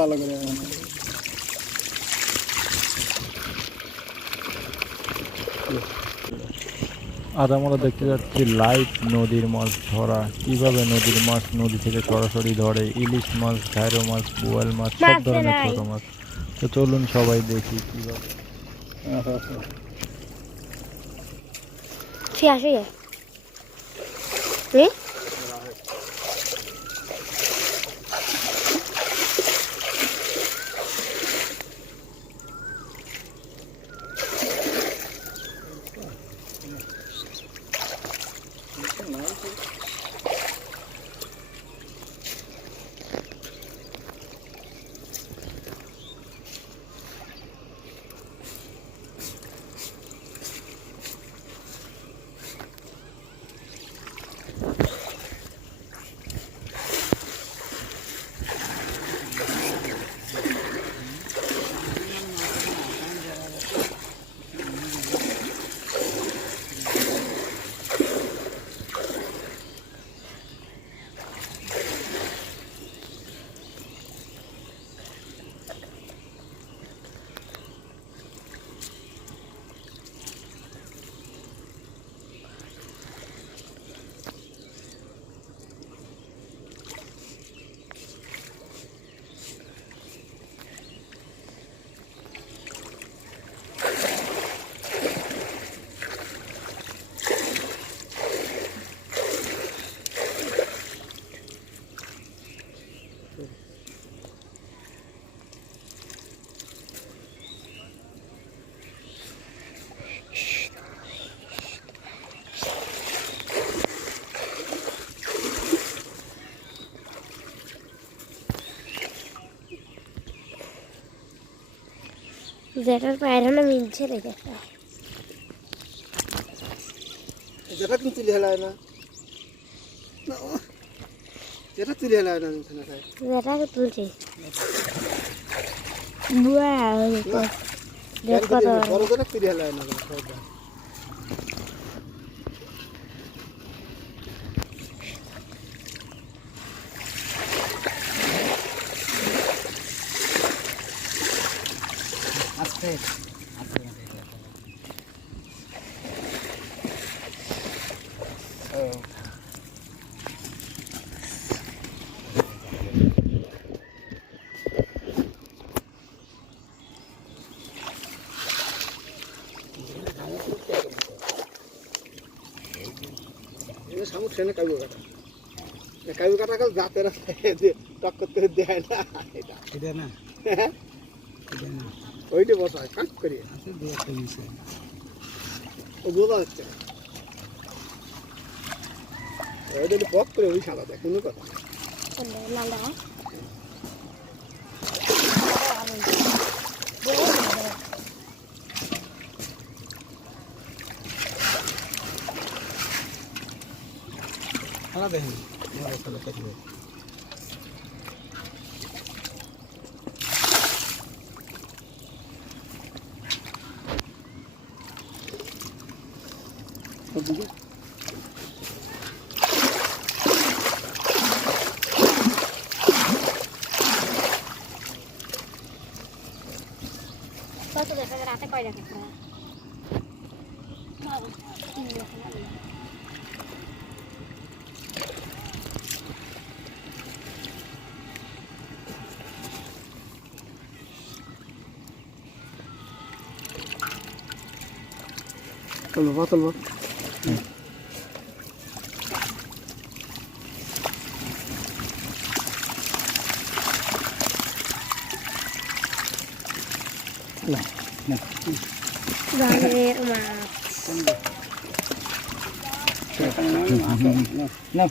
ভালো করে আজ আমরা দেখতে যাচ্ছি লাইভ নদীর মাছ ধরা, কিভাবে নদীর মাছ নদী থেকে সরাসরি ধরে। ইলিশ মাছ, ঘাইরো মাছ, বোয়াল মাছ, সব ধরনের ছোট মাছ। তো চলুন সবাই দেখি কিভাবে। যেটার পায়রা না মিলছে রেখে যেটা কিন্তু তুলে হেলায় না, যেটা তুলে হেলায় না, যেটাকে তুলছি বড় যেটা তুলে হেলায় না। আস্তে আস্তে শামুক সেনে কাবু কাটা কাল জাতের টক্কর করে দেয় না, এটা না ওইটা বসায় কাট করি ও বোঝা হচ্ছে ওইটা পক করে ওই সাদা দেয় কোনো কথা খেলা দেখেন রাতে কয় রাখে চলবো চলবো না